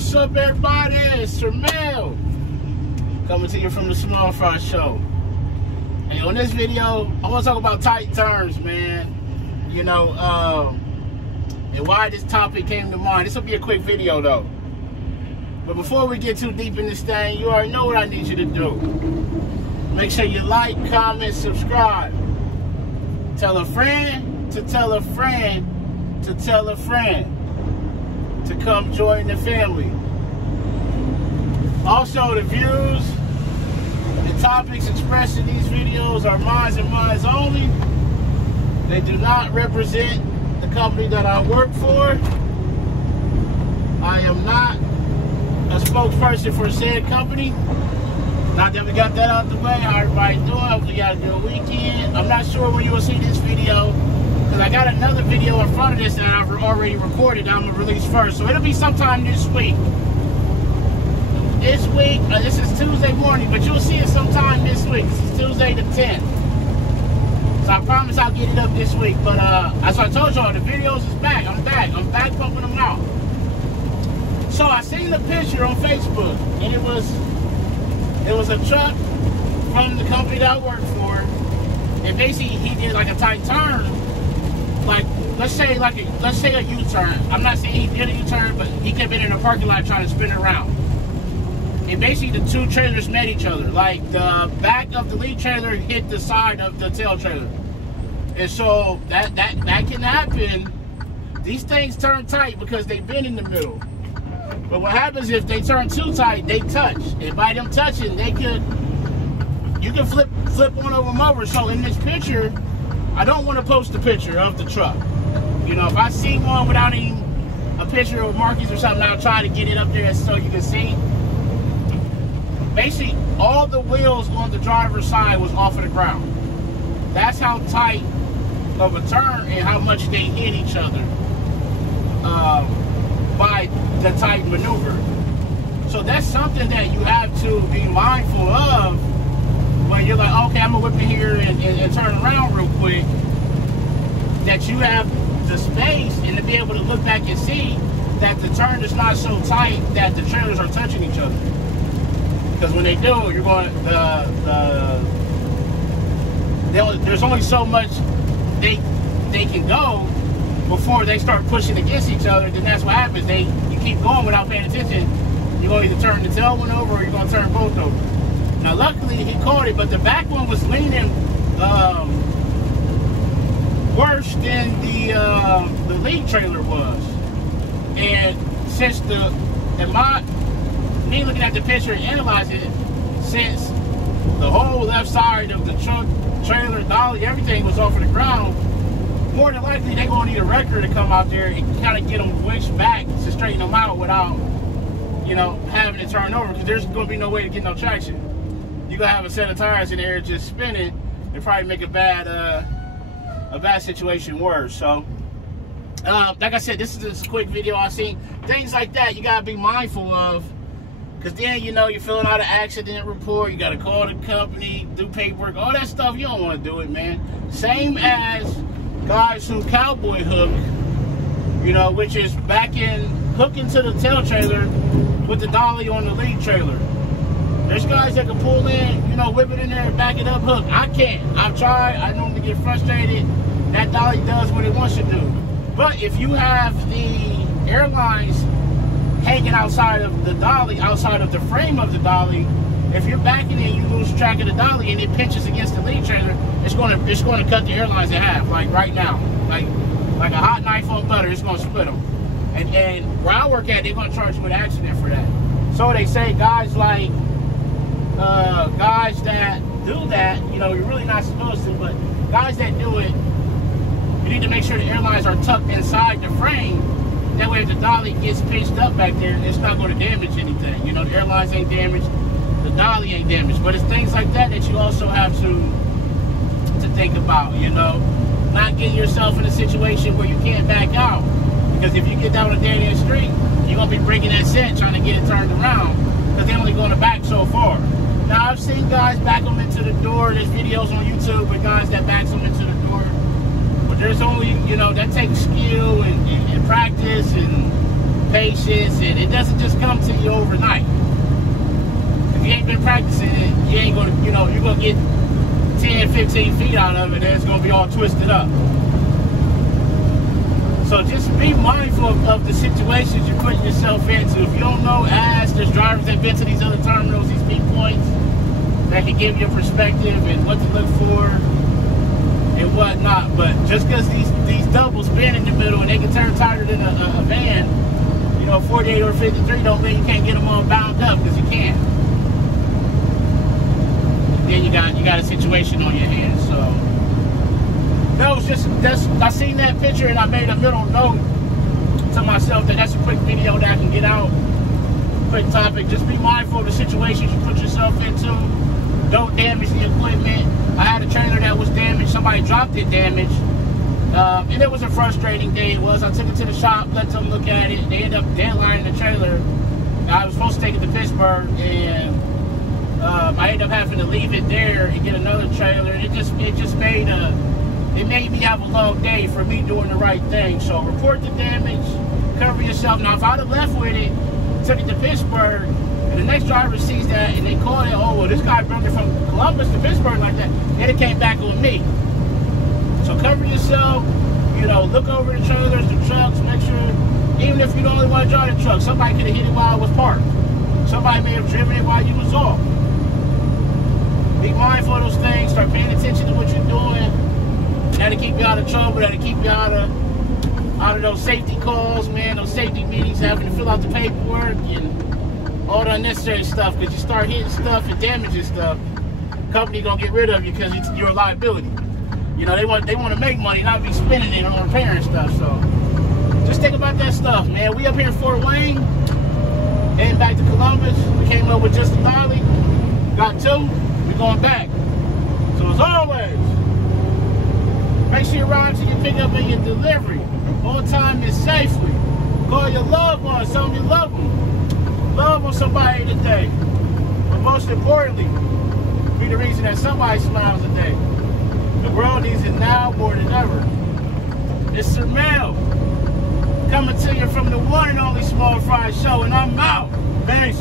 What's up, everybody? It's Sir Mel coming to you from the Small Fry Show. And on this video, I want to talk about tight turns, man. You know, and why this topic came to mind. This will be a quick video, though. But before we get too deep in this thing, you already know what I need you to do. Make sure you like, comment, subscribe. Tell a friend to tell a friend to tell a friend to come join the family. Also, the views and topics expressed in these videos are mine and mine only. They do not represent the company that I work for. I am not a spokesperson for said company. Not that we got that out the way. How everybody doing? Hopefully you got a good weekend. I'm not sure when you will see this video, because I got another video in front of this that I've already recorded that I'm going to release first. So it'll be sometime this week. This week, this is Tuesday morning, but you'll see it sometime this week. This is Tuesday the 10th. So I promise I'll get it up this week. But as I told y'all, the videos is back. I'm back pumping them out. So I seen the picture on Facebook, and it was a truck from the company that I work for, and basically he did like a tight turn, like let's say a U-turn. I'm not saying he did a U-turn, but he kept it in a parking lot trying to spin it around. And basically the two trailers met each other. Like the back of the lead trailer hit the side of the tail trailer, and so that can happen. These things turn tight because they've been in the middle. But what happens if they turn too tight, they touch. And by them touching, you can flip one of them over. So in this picture, I don't want to post a picture of the truck. You know, if I see one without even a picture of markings or something, I'll try to get it up there so you can see. Basically, all the wheels on the driver's side was off of the ground. That's how tight of a turn and how much they hit each other by the tight maneuver. So that's something that you have to be mindful of when you're like, okay, I'm gonna whip it here and turn around real quick. That you have the space and to be able to look back and see that the turn is not so tight that the trailers are touching each other. Because when they do, you're going there's only so much they can go before they start pushing against each other. Then that's what happens. You keep going without paying attention. You're going to either turn the tail one over or you're going to turn both over. Now, luckily, he caught it, but the back one was leaning worse than the lead trailer was. And since me looking at the picture and analyzing it, since the whole left side of the truck, trailer, dolly, everything was off of the ground, more than likely they're going to need a wrecker to come out there and kind of get them winched back to straighten them out without, you know, having to turn over, because there's going to be no way to get no traction. You're going to have a set of tires in there just spinning and probably make a bad situation worse. So, like I said, this is just a quick video. I've seen things like that you got to be mindful of, because then, you know, you're filling out an accident report, you got to call the company, do paperwork, all that stuff. You don't want to do it, man. Same as guys who cowboy hook, you know, which is hooking to the tail trailer with the dolly on the lead trailer. There's guys that can pull in, you know, whip it in there and back it up, hook. I can't. I've tried. I normally get frustrated. That dolly does what it wants to do. But if you have the airlines hanging outside of the dolly, outside of the frame of the dolly, if you're backing it, you lose track of the dolly and it pinches against the lead trailer, it's going to cut the airlines in half, like right now, like a hot knife on butter. It's going to split them. And where I work at, they're going to charge you with an accident for that. So they say guys like guys that do that, you know, you're really not supposed to, but guys that do it, you need to make sure the airlines are tucked inside the frame. That way, if the dolly gets pinched up back there, it's not going to damage anything. You know, the airlines ain't damaged, the dolly ain't damaged. But it's things like that that you also have to think about, you know. Not getting yourself in a situation where you can't back out. Because if you get down a dead-end street, you're going to be breaking that set trying to get it turned around, because they're only going to back so far. Now, I've seen guys back them into the door. There's videos on YouTube with guys that backs them into the door. But there's only, you know, that takes skill and practice and patience, and it doesn't just come to you overnight. If you ain't been practicing it, you ain't gonna, you know, you're gonna get 10, 15 feet out of it, and it's gonna be all twisted up. So just be mindful of the situations you're putting yourself into. If you don't know, ask. There's drivers that have been to these other terminals, these peak points, that can give you a perspective and what to look for and whatnot. But just because these doubles spin in the middle and they can turn tighter than a van, you know, 48 or 53, don't mean you can't get them all bound up, because you can. Then you got a situation on your hands. So that was just, I seen that picture and I made a middle note to myself that that's a quick video that I can get out. Quick topic. Just be mindful of the situations you put yourself into. Don't damage the equipment. I had a trailer that was damaged. Somebody dropped it damaged. And it was a frustrating day. It was. I took it to the shop, let them look at it. They ended up deadlining the trailer. I was supposed to take it to Pittsburgh, and I ended up having to leave it there and get another trailer. And it just made me have a long day for me doing the right thing. So report the damage, cover yourself. Now, if I'd have left with it, took it to Pittsburgh, and the next driver sees that and they call it, oh, well, this guy brought it from Columbus to Pittsburgh like that, then it came back on me. So cover yourself, you know, look over the trailers, the trucks, make sure, even if you don't only want to drive the truck, somebody could have hit it while it was parked. Somebody may have driven it while you was off. Be mindful of those things, start paying attention to what you're doing. That'll keep you out of trouble, that'll keep you out of those safety calls, man, those safety meetings, having to fill out the paperwork and all the unnecessary stuff, because you start hitting stuff and damaging stuff, company gonna get rid of you because you're a liability. You know, they want to make money, not be spending it on repairing stuff. So just think about that stuff, man. We up here in Fort Wayne, heading back to Columbus. We came up with just a dolly, got two, we're going back. So as always, make sure you ride till you pick up and your delivery on time and safely. Call your loved ones, tell them you love them. Love on somebody today. But most importantly, be the reason that somebody smiles today. The world needs it now more than ever. It's Sir Mel coming to you from the one and only Small Fry Show, and I'm out. Peace.